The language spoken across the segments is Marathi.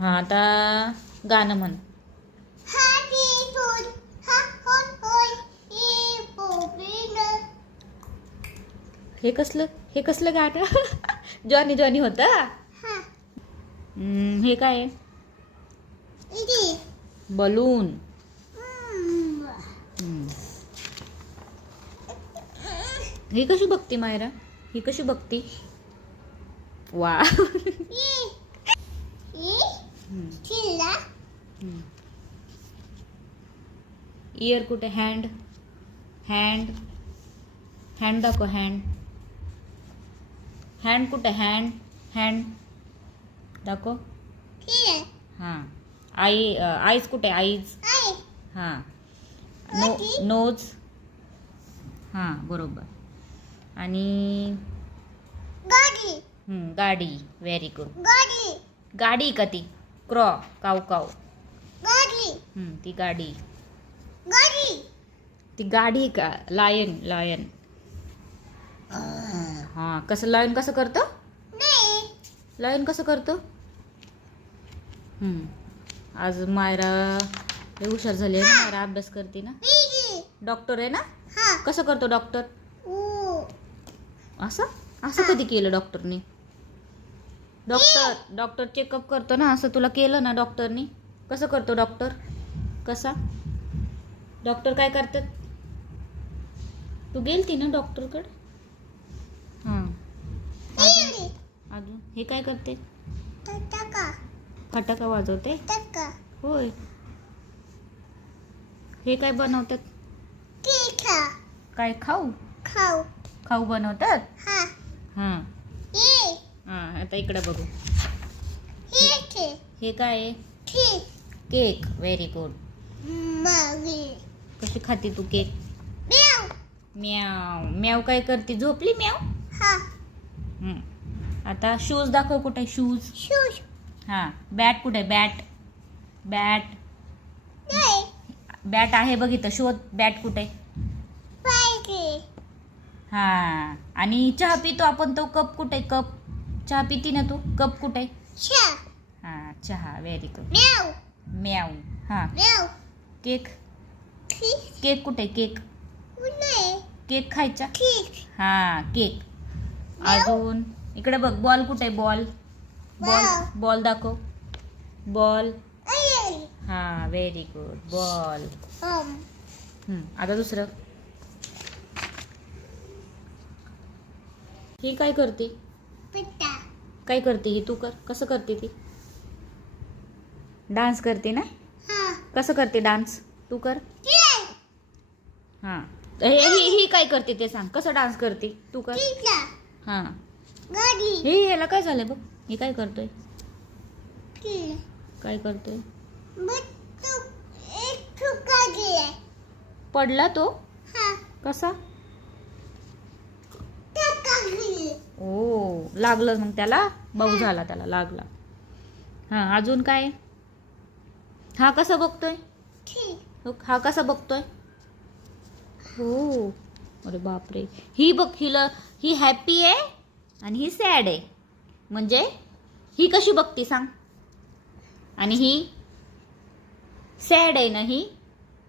हा आता गाणं म्हण. हे कसलं हे कसलं गाणं? जॉनी जॉनी होता? हे काय? आहे? बलून. हे ही कशी बघती मायरा? ही कशी बघती? वा इयर कुठे? हँड हँड हँड दाखव हँड हँड कुठे? हँड हँड दाखव. हां. आई आईज कुठे? आईज. हां. नो. नोज हां बरोबर. आणि गाडी. Very good. गाडी का ती? क्रॉ काव काव. हम्म, ती गाडी Gadi. ती गाडी का लायन लायन हां कसं लायन कसं करतं. लायन कसं करतं हम्म, आज मायरा लय हुशार झाली आहे ना मायरा अभ्यास करते ना. डॉक्टर आहे ना. कसं करतो डॉक्टर. असं असं कधी केलं डॉक्टरनी डॉक्टर डॉक्टर चेकअप करतो ना असं तुला केलं ना डॉक्टरनी कसं करतो डॉक्टर कसा? डॉक्टर काय करतात? तू गेलती ना डॉक्टरकडे हां Bidi. अजून? हे काय करते. फटाका. वाजवते. होय. हे काय बनवतात. काय खाऊ? Cow. खाऊ बनवतात. हां. आता इकडे बघू. हे काय आहे. केक. Very good. कशी खाते तू केक. म्याव. म्याव. काय करते? झोपली म्याव. आता शूज दाखव कुठे शूज Shush. हां. बॅट कुठे? Bat bat. बॅट आहे बघ इथं. शोध. बॅट कुठे. हां. आणि चहा पितो आपण तो कप कुठे? कप. चहा पिती ना तू? कप कुठे. हां चहा. Very good. म्याव हां. केक. केक कुठे? केक. केक खायचा. हां केक. अजून? इकडे बघ बॉल कुठे बॉल. बॉल. बॉल दाखव. बॉल. हां व्हेरी गुड बॉल. आता दुसरं. ही काय करते. काय करते ही? तू कर. कसं करते ती? डान्स करते ना. कसं करते डान्स? तू कर. हां. हे ही ही काय करते ते सांग. कसं डान्स करते? तू कर. हां. हे याला काय झालं बघ? हे काय करतोय. काय करतोय. पडला तो. कसा? लागलं मग त्याला भाऊ झाला त्याला लागला. हां अजून काय? हा कसा बघतोय. हो, हा कसा बघतोय? हो. अरे बापरे. ही बघ हिला ही हॅपी आहे आणि ही सॅड आहे. म्हणजे ही कशी बघती सांग? आणि ही सॅड आहे ना ही?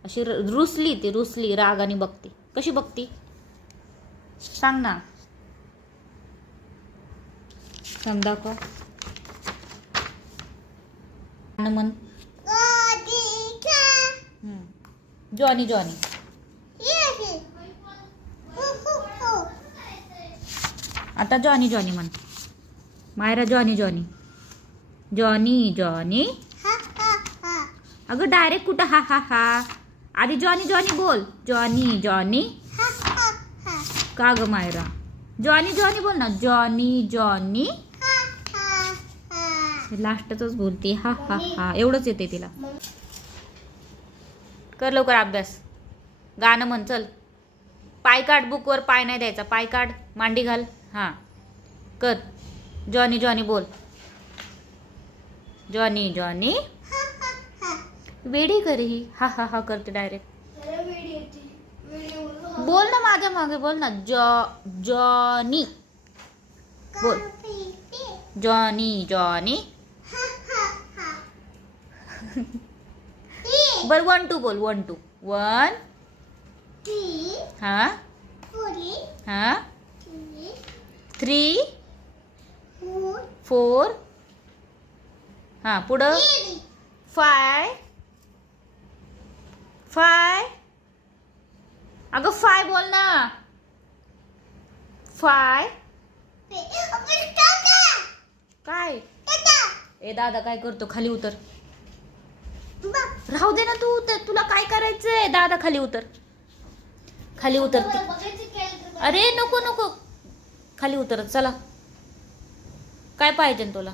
अशी रुसली ती रुसली रागाने बघते. कशी बघती? सांग ना. सांग दाखव. म्हण जॉनी जॉनी. आता जॉनी जॉनी म्हण. Myra Johnny Johnny. Johnny Johnny. अगं डायरेक्ट कुठं? हा हा हा. आधी जॉनी जॉनी बोल. Johnny Johnny. का ग मायरा? जॉनी जॉनी बोल ना. Johnny Johnny. लास्टच बोलते. हा हा हा. एवढंच येते तिला. कर लवकर अभ्यास. गाणं म्हण चल. पाय काढ बुकवर पाय नाही द्यायचा. पाय काढ मांडी घाल. हां. कर. जॉनी जॉनी बोल. Johnny Johnny. वेडी कर ही. हा हा हा करते डायरेक्ट बोल ना माझ्या मागे बोल ना. जॉ जॉनी. बोल. Johnny Johnny. बर वन टू बोल वन टू वन. हा. हा. थ्री. फोर हा पुढं. फाय फाय अगं फाय बोल ना फाय. काय. ए दादा काय करतो खाली उतर. राहू दे ना तू उतर तुला काय करायचंय? दादा खाली उतर. खाली उतर. अरे नको नको. खाली उतर. चला. काय पाहिजे तुला?